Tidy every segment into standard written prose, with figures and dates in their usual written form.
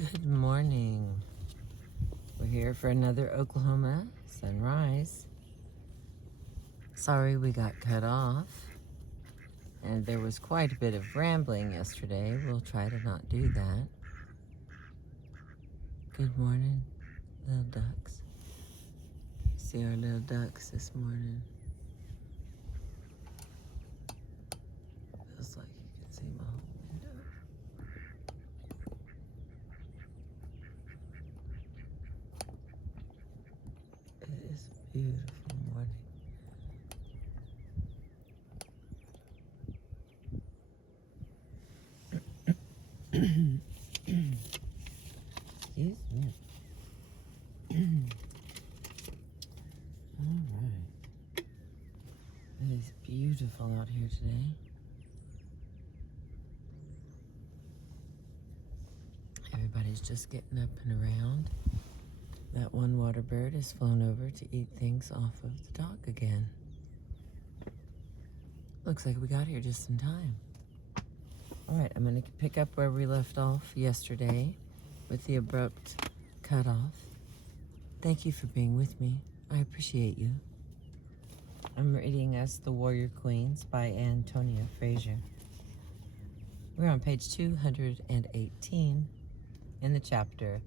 Good morning. We're here for another Oklahoma sunrise. Sorry we got cut off, and there was quite a bit of rambling yesterday. We'll try to not do that. Good morning, little ducks. See our little ducks this morning. Feels like you can see my whole window. It is a beautiful morning. Excuse me. All right. It is beautiful out here today. Everybody's just getting up and around. That one water bird has flown over to eat things off of the dock again. Looks like we got here just in time. All right, I'm going to pick up where we left off yesterday with the abrupt cutoff. Thank you for being with me. I appreciate you. I'm reading us The Warrior Queens by Antonia Fraser. We're on page 218 in the chapter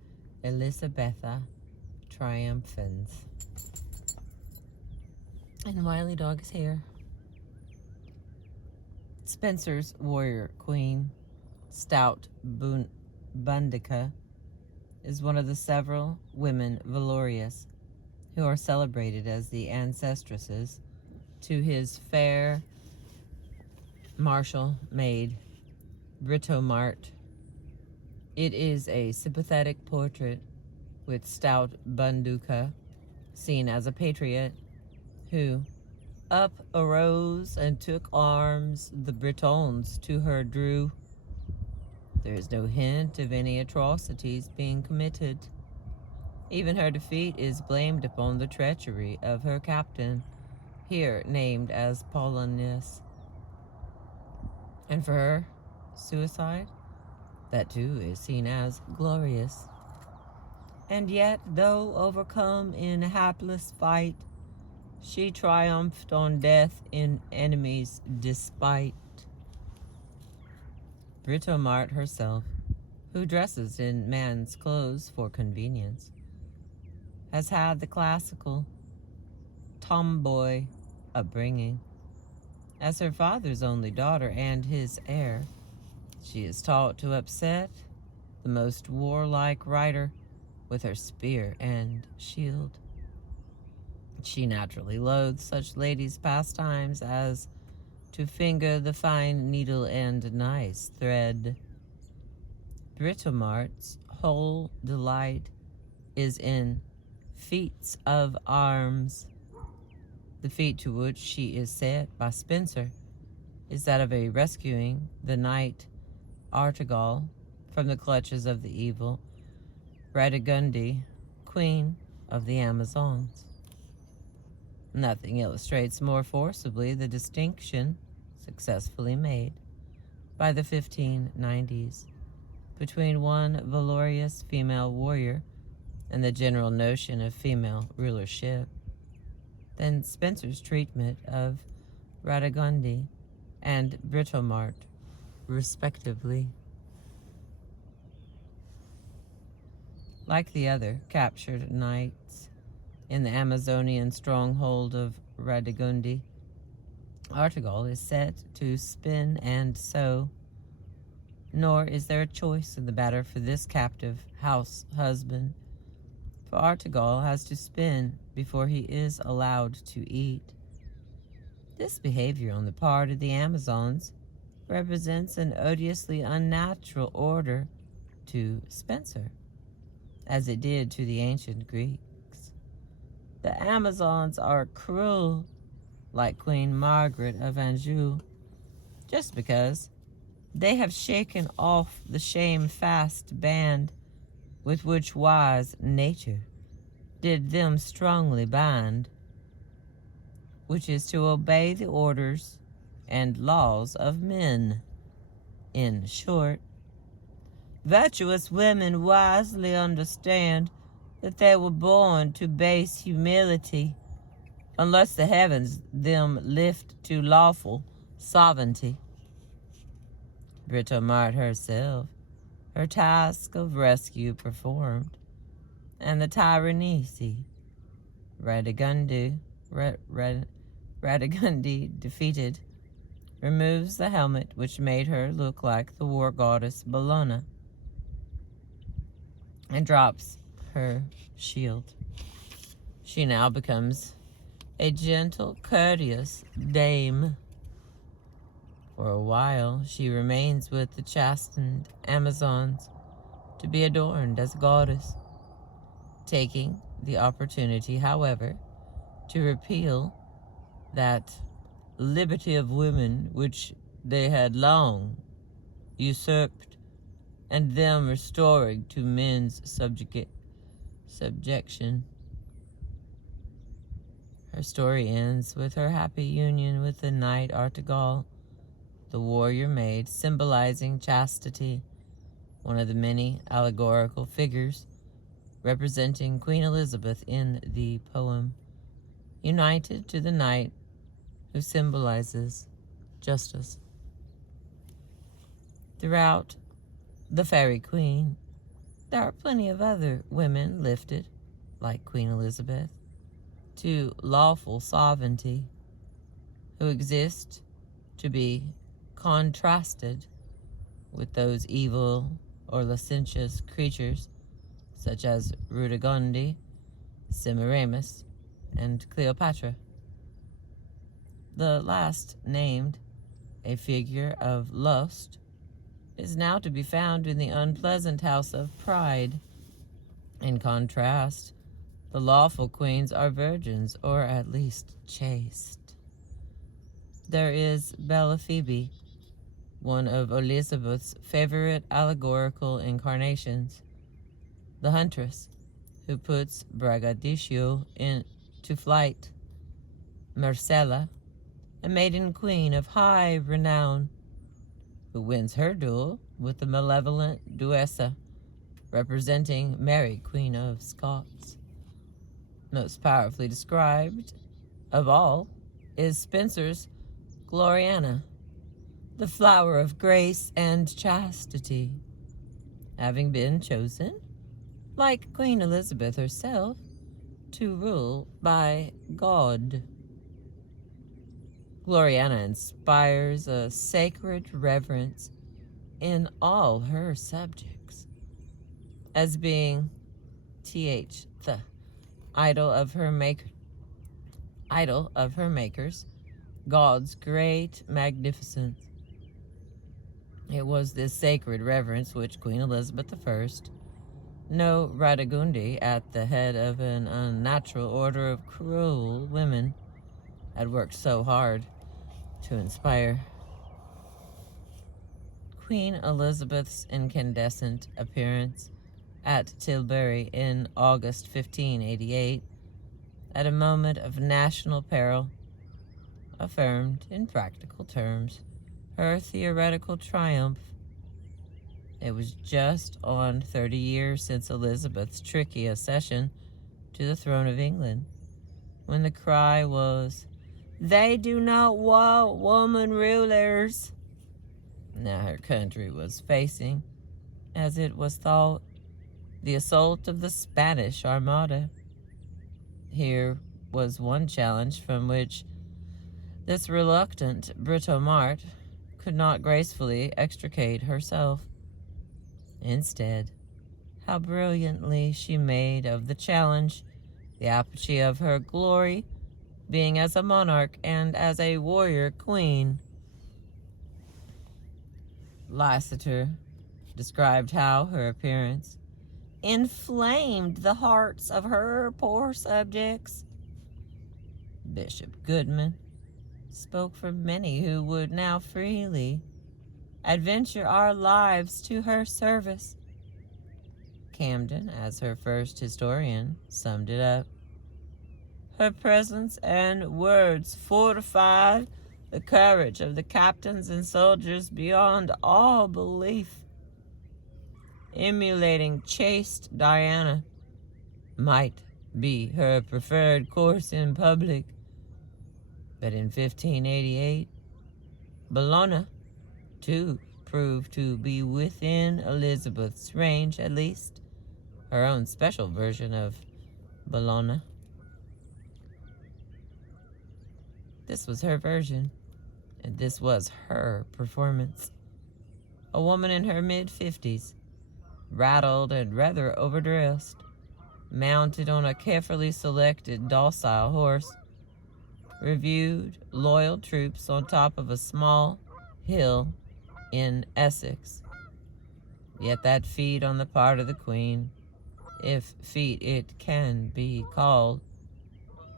ELIZABETHA, TRIUMPHANS. And Wiley Dog is here. Spencer's warrior queen, Stout Bundica, is one of the several women valorous who are celebrated as the ancestresses to his fair martial maid, Britomart. It is a sympathetic portrait with Stout Bunduca, seen as a patriot who up arose and took arms the Britons to her drew. There is no hint of any atrocities being committed. Even her defeat is blamed upon the treachery of her captain, here named as Polonius. And for her, suicide, that too is seen as glorious. And yet, though overcome in hapless fight, she triumphed on death in enemies' despite. Britomart herself, who dresses in man's clothes for convenience, has had the classical tomboy upbringing. As her father's only daughter and his heir, she is taught to upset the most warlike rider with her spear and shield. She naturally loathes such ladies' pastimes as to finger the fine needle and nice thread. Britomart's whole delight is in feats of arms. The feat to which she is set by Spencer is that of rescuing the knight Artegall from the clutches of the evil Radegunde, queen of the Amazons. Nothing illustrates more forcibly the distinction successfully made by the 1590s between one valorous female warrior and the general notion of female rulership than Spencer's treatment of Radegunde and Britomart, respectively. Like the other captured knights in the Amazonian stronghold of Radegunde, Artegall is set to spin and sew, nor is there a choice in the matter for this captive house husband, for Artegall has to spin before he is allowed to eat. This behavior on the part of the Amazons represents an odiously unnatural order to Spencer, as it did to the ancient Greeks. The Amazons are cruel, like Queen Margaret of Anjou, just because they have shaken off the shamefast band with which wise nature did them strongly bind, which is to obey the orders and laws of men. In short, Virtuous women wisely understand that they were born to base humility, unless the heavens them lift to lawful sovereignty. Britomart herself, her task of rescue performed, and the Tyranese, Radegunde defeated, removes the helmet which made her look like the war goddess Bellona, and drops her shield. She now becomes a gentle, courteous dame. For a while, she remains with the chastened Amazons to be adorned as a goddess, taking the opportunity, however, to repeal that liberty of women which they had long usurped, and them restoring to men's subjection. Her story ends with her happy union with the knight Artegall, the warrior maid, symbolizing chastity, one of the many allegorical figures representing Queen Elizabeth in the poem, united to the knight who symbolizes justice. Throughout the Fairy Queen, there are plenty of other women lifted, like Queen Elizabeth, to lawful sovereignty, who exist to be contrasted with those evil or licentious creatures such as Rudigondi, Semiramis, and Cleopatra. The last named, a figure of lust, is now to be found in the unpleasant house of pride. In contrast, the lawful queens are virgins, or at least chaste. There is Bella Phoebe, one of Elizabeth's favorite allegorical incarnations, the huntress who puts Braggadocio into flight, Marcella, a maiden queen of high renown, who wins her duel with the malevolent Duessa, representing Mary, Queen of Scots. Most powerfully described of all is Spenser's Gloriana, the flower of grace and chastity, having been chosen, like Queen Elizabeth herself, to rule by God. Gloriana inspires a sacred reverence in all her subjects, as being the idol of her makers, God's great magnificence. It was this sacred reverence which Queen Elizabeth I, no Radegunde at the head of an unnatural order of cruel women, had worked so hard to inspire. Queen Elizabeth's incandescent appearance at Tilbury in August 1588, at a moment of national peril, affirmed in practical terms her theoretical triumph. It was just on 30 years since Elizabeth's tricky accession to the throne of England, when the cry was, "They do not want woman rulers." Now her country was facing, as it was thought, the assault of the Spanish Armada. Here was one challenge from which this reluctant Britomart could not gracefully extricate herself. Instead, how brilliantly she made of the challenge the apogee of her glory, being as a monarch and as a warrior queen. Lysander described how her appearance inflamed the hearts of her poor subjects. Bishop Goodman spoke for many who would now freely adventure our lives to her service. Camden, as her first historian, summed it up. Her presence and words fortified the courage of the captains and soldiers beyond all belief. emulating chaste Diana might be her preferred course in public. But in 1588, Bologna, too, proved to be within Elizabeth's range, at least her own special version of Bologna. This was her version, and this was her performance. A woman in her mid-50s, rattled and rather overdressed, mounted on a carefully selected docile horse, reviewed loyal troops on top of a small hill in Essex. Yet that feat on the part of the Queen, if feat it can be called,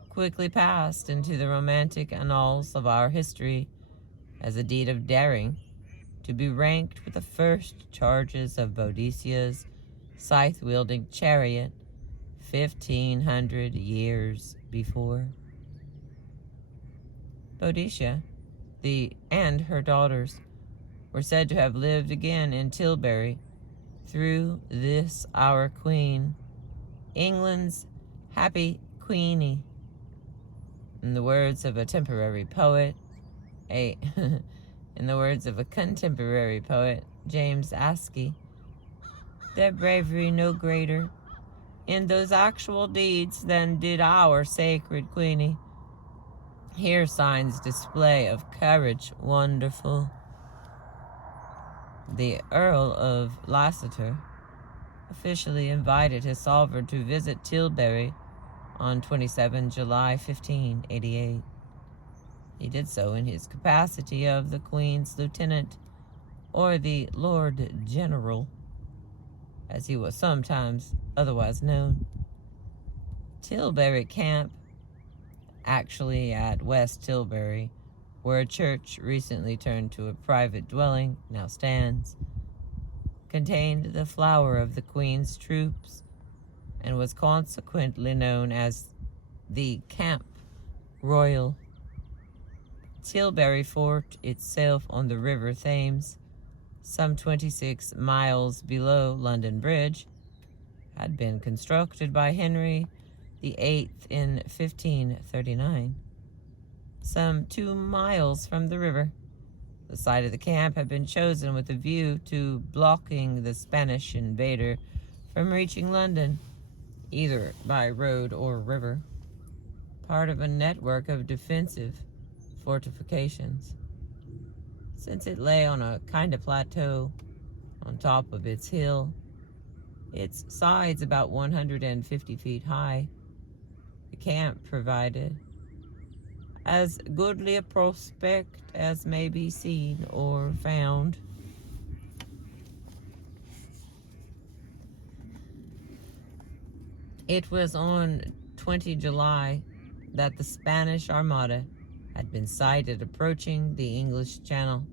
quickly passed into the romantic annals of our history as a deed of daring, to be ranked with the first charges of Boadicea's scythe-wielding chariot 1,500 years before. Boadicea, and her daughters, were said to have lived again in Tilbury through this our Queen, England's happy Queenie. In the words of a contemporary poet, James Askey, their bravery no greater in those actual deeds than did our sacred Queenie. Here signs display of courage wonderful. The Earl of Leicester officially invited his sovereign to visit Tilbury on 27 July 1588. He did so in his capacity of the Queen's lieutenant, or the Lord General, as he was sometimes otherwise known. Tilbury Camp, actually at West Tilbury, where a church recently turned to a private dwelling now stands, contained the flower of the Queen's troops, and was consequently known as the Camp Royal. Tilbury Fort, itself on the River Thames, some 26 miles below London Bridge, had been constructed by Henry VIII in 1539. Some 2 miles from the river, the site of the camp had been chosen with a view to blocking the Spanish invader from reaching London, either by road or river, part of a network of defensive fortifications. Since it lay on a kind of plateau on top of its hill, its sides about 150 feet high, the camp provided as goodly a prospect as may be seen or found. It was on 20 July that the Spanish Armada had been sighted approaching the English Channel,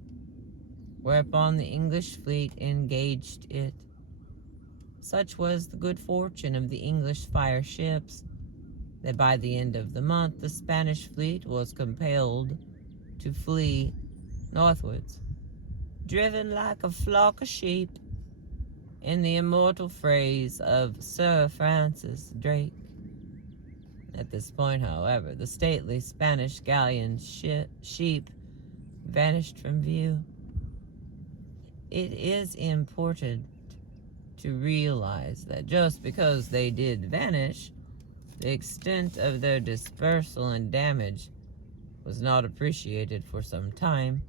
whereupon the English fleet engaged it. Such was the good fortune of the English fire ships that by the end of the month the Spanish fleet was compelled to flee northwards, driven like a flock of sheep, in the immortal phrase of Sir Francis Drake. At this point, however, the stately Spanish galleon sheep vanished from view. It is important to realize that just because they did vanish, the extent of their dispersal and damage was not appreciated for some time.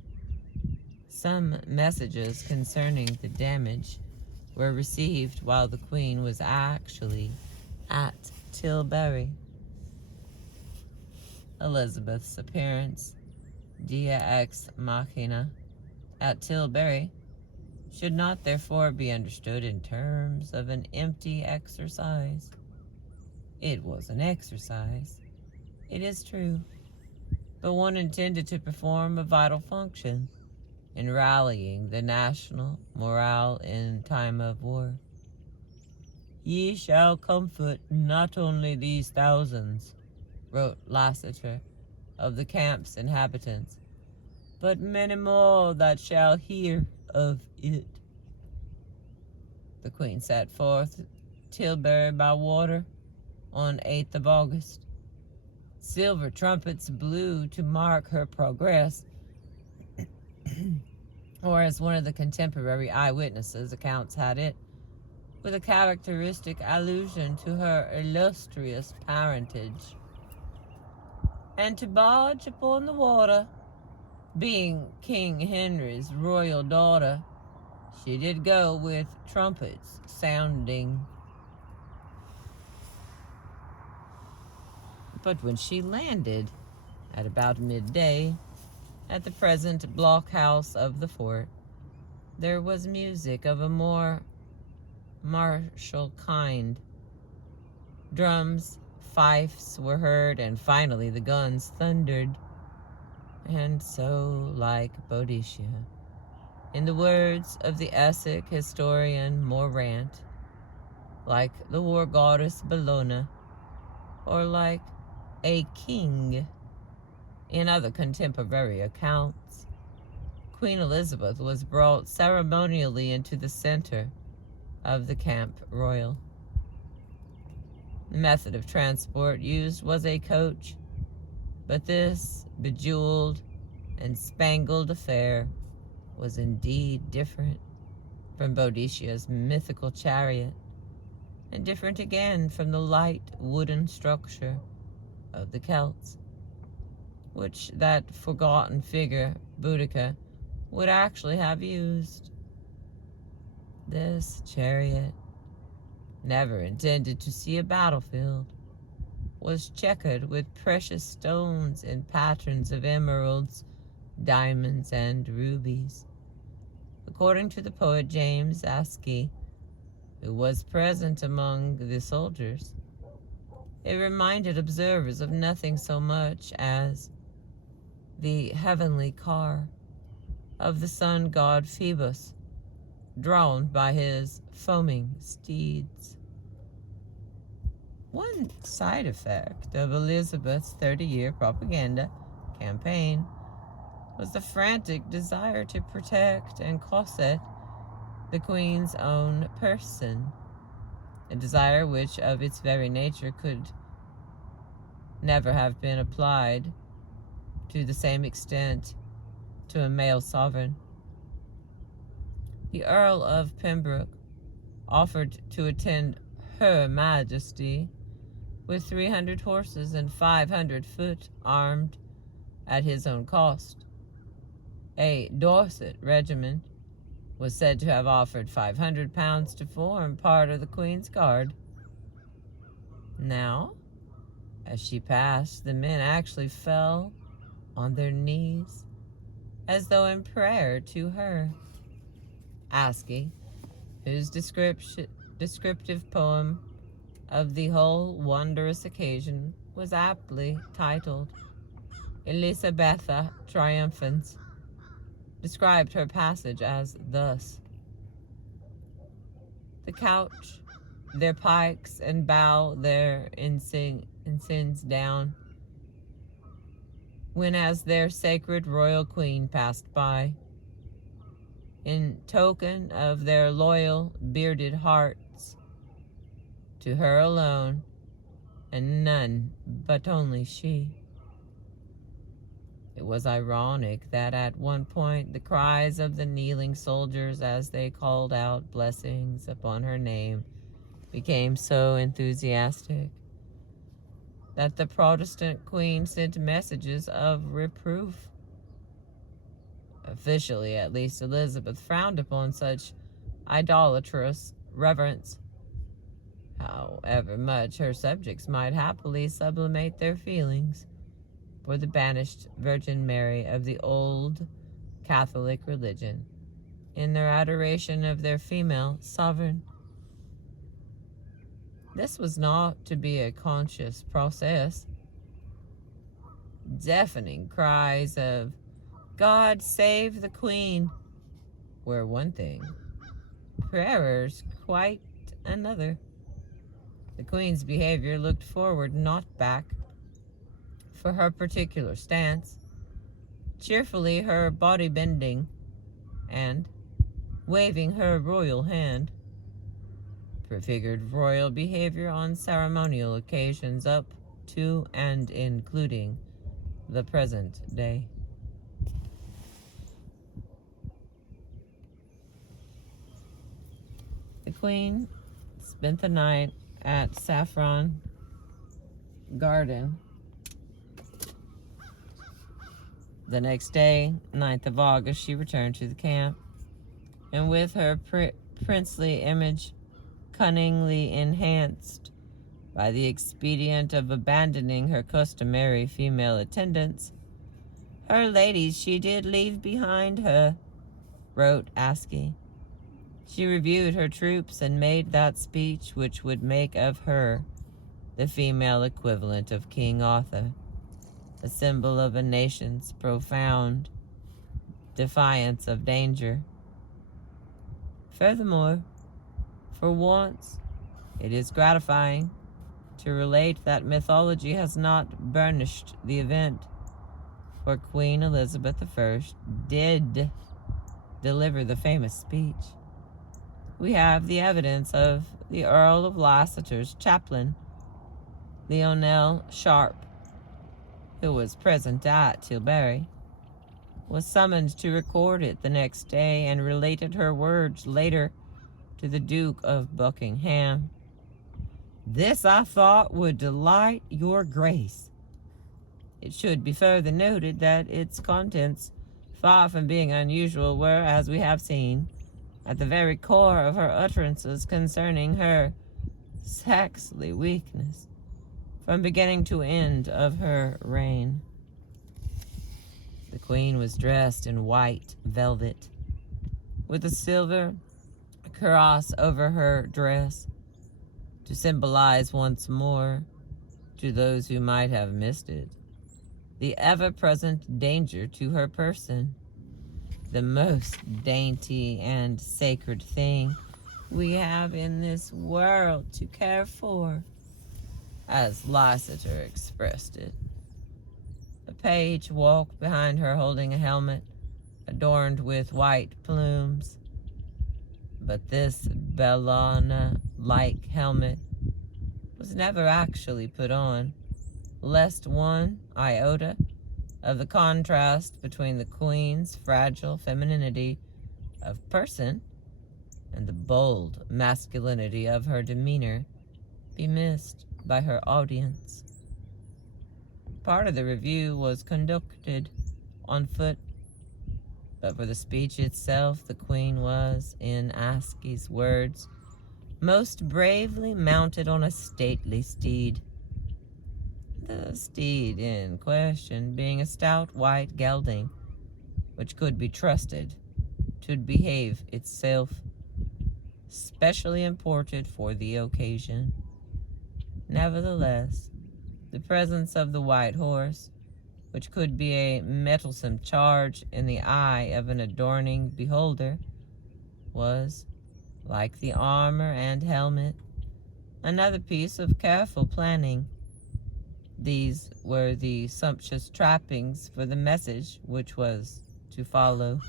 Some messages concerning the damage were received while the Queen was actually at Tilbury. Elizabeth's appearance, Dia ex machina, at Tilbury should not therefore be understood in terms of an empty exercise. It was an exercise, it is true, but one intended to perform a vital function in rallying the national morale in time of war. Ye shall comfort not only these thousands, wrote Leicester, of the camp's inhabitants, but many more that shall hear of it. the Queen set forth Tilbury by water on 8th of August. Silver trumpets blew to mark her progress, or as one of the contemporary eyewitnesses' accounts had it, with a characteristic allusion to her illustrious parentage. And to barge upon the water, being King Henry's royal daughter, she did go with trumpets sounding. But when she landed, at about midday, at the present blockhouse of the fort, there was music of a more martial kind. Drums, fifes were heard, and finally the guns thundered. And so, like Boadicea, in the words of the Essex historian Morant, like the war goddess Bellona, or like a king in other contemporary accounts, Queen Elizabeth was brought ceremonially into the center of the Camp Royal. The method of transport used was a coach, but this bejeweled and spangled affair was indeed different from Boadicea's mythical chariot, and different again from the light wooden structure of the Celts, which that forgotten figure, Boudica, would actually have used. This chariot, never intended to see a battlefield, was checkered with precious stones and patterns of emeralds, diamonds, and rubies. According to the poet James Askey, who was present among the soldiers, it reminded observers of nothing so much as the heavenly car of the sun god Phoebus, drawn by his foaming steeds. One side effect of Elizabeth's 30-year propaganda campaign was the frantic desire to protect and corset the Queen's own person, a desire which of its very nature could never have been applied to the same extent to a male sovereign. The Earl of Pembroke offered to attend Her Majesty with 300 horses and 500 foot armed at his own cost. A Dorset regiment was said to have offered £500 to form part of the Queen's Guard. Now, as she passed, the men actually fell on their knees as though in prayer to her. Askey, whose descriptive poem of the whole wondrous occasion was aptly titled ELIZABETHA TRIUMPHANS, described her passage as thus: the couch, their pikes, and bow their ensigns down, when as their sacred royal queen passed by, in token of their loyal bearded hearts, to her alone, and none but only she. It was ironic that at one point the cries of the kneeling soldiers as they called out blessings upon her name became so enthusiastic that the Protestant queen sent messages of reproof. Officially, at least, Elizabeth frowned upon such idolatrous reverence, however much her subjects might happily sublimate their feelings for the banished Virgin Mary of the old Catholic religion in their adoration of their female sovereign. This was not to be a conscious process. Deafening cries of "God save the Queen" were one thing, prayers quite another. The Queen's behavior looked forward, not back. For her particular stance, cheerfully her body bending, and waving her royal hand, prefigured royal behavior on ceremonial occasions up to and including the present day. The Queen spent the night at Saffron Garden. The next day, 9th of August, she returned to the camp, and with her princely image cunningly enhanced by the expedient of abandoning her customary female attendants, her ladies she did leave behind her, wrote Aske. She reviewed her troops and made that speech which would make of her the female equivalent of King Arthur, a symbol of a nation's profound defiance of danger. Furthermore, for once, it is gratifying to relate that mythology has not burnished the event, for Queen Elizabeth I did deliver the famous speech. We have the evidence of the Earl of Leicester chaplain, Lionel Sharp, who was present at Tilbury, was summoned to record it the next day and related her words later to the Duke of Buckingham. This I thought would delight your grace. It should be further noted that its contents, far from being unusual, were, as we have seen, at the very core of her utterances concerning her sexual weakness, from beginning to end of her reign. The Queen was dressed in white velvet, with a silver cross over her dress, to symbolize once more, to those who might have missed it, the ever-present danger to her person, the most dainty and sacred thing we have in this world to care for, as Leicester expressed it. A page walked behind her holding a helmet adorned with white plumes, but this Bellona-like helmet was never actually put on, lest one iota of the contrast between the Queen's fragile femininity of person and the bold masculinity of her demeanor be missed by her audience. Part of the review was conducted on foot, but for the speech itself, the Queen was, in Aske's words, most bravely mounted on a stately steed. The steed in question being a stout white gelding, which could be trusted to behave itself, specially imported for the occasion. Nevertheless, the presence of the white horse, which could be a mettlesome charge in the eye of an adoring beholder, was, like the armor and helmet, another piece of careful planning. These were the sumptuous trappings for the message which was to follow.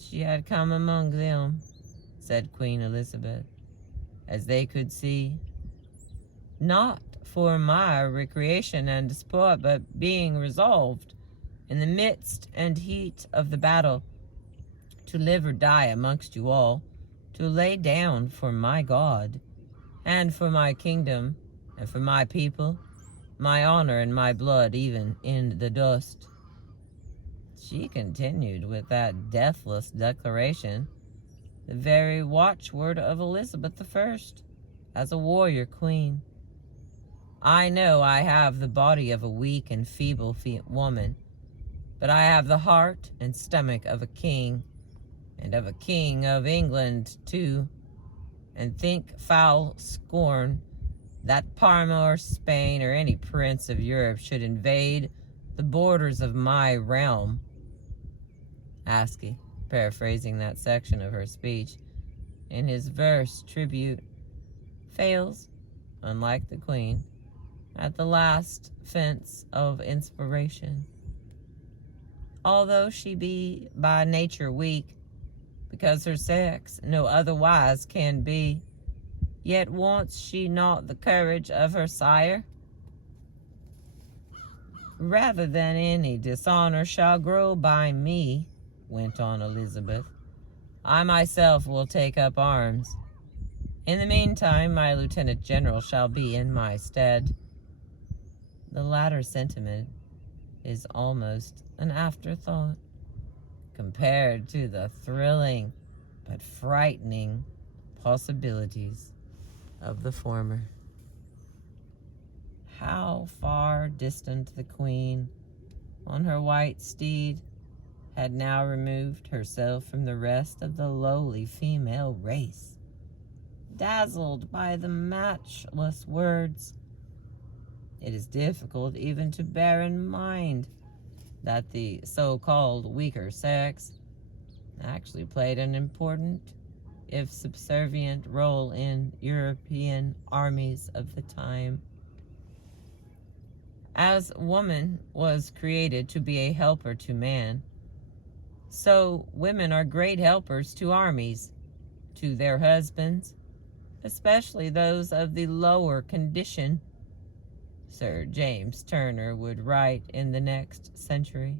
She had come among them, said Queen Elizabeth, as they could see, not for my recreation and sport, but being resolved, in the midst and heat of the battle, to live or die amongst you all, to lay down for my God, and for my kingdom, and for my people, my honor and my blood even in the dust. She continued with that deathless declaration, the very watchword of Elizabeth I, as a warrior queen. I know I have the body of a weak and feeble woman, but I have the heart and stomach of a king, and of a king of England too, and think foul scorn that Parma or Spain or any prince of Europe should invade the borders of my realm. Aske, paraphrasing that section of her speech, in his verse tribute, fails, unlike the Queen, at the last fence of inspiration. Although she be by nature weak, because her sex no otherwise can be. Yet wants she not the courage of her sire? Rather than any dishonor shall grow by me, went on Elizabeth, I myself will take up arms. In the meantime, my lieutenant general shall be in my stead. The latter sentiment is almost an afterthought compared to the thrilling but frightening possibilities of the former. How far distant the queen, on her white steed, had now removed herself from the rest of the lowly female race. Dazzled by the matchless words, it is difficult even to bear in mind that the so-called weaker sex actually played an important, if subservient, role in European armies of the time. As woman was created to be a helper to man, so women are great helpers to armies, to their husbands, especially those of the lower condition. Sir James Turner would write in the next century.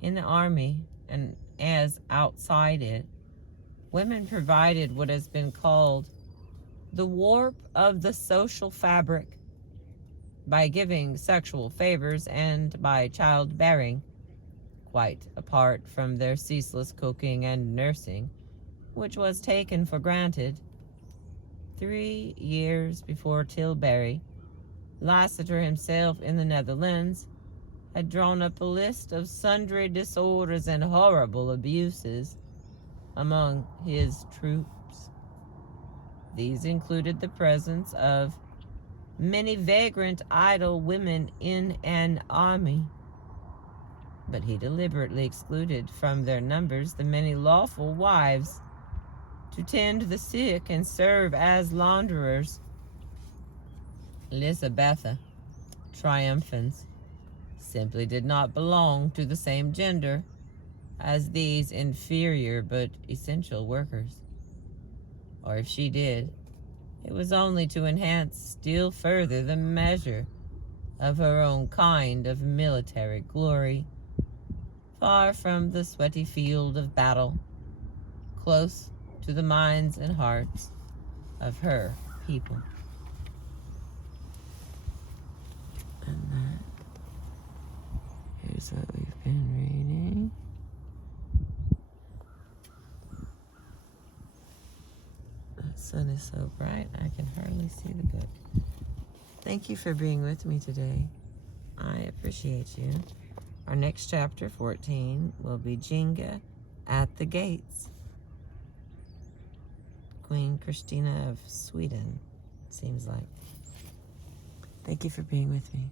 In the army, and as outside it, women provided what has been called the warp of the social fabric by giving sexual favors and by childbearing, quite apart from their ceaseless cooking and nursing, which was taken for granted. 3 years before Tilbury, Lassiter himself in the Netherlands had drawn up a list of sundry disorders and horrible abuses among his troops. These included the presence of many vagrant idle women in an army, but he deliberately excluded from their numbers the many lawful wives to tend the sick and serve as launderers. ELIZABETHA, TRIUMPHANS, simply did not belong to the same gender as these inferior but essential workers. Or if she did, it was only to enhance still further the measure of her own kind of military glory, far from the sweaty field of battle, close to the minds and hearts of her people. And that is what we've been reading. The sun is so bright I can hardly see the book. Thank you for being with me today. I appreciate you. Our next chapter, 14, will be Jinga at the Gates. Queen Christina of Sweden, seems like. Thank you for being with me.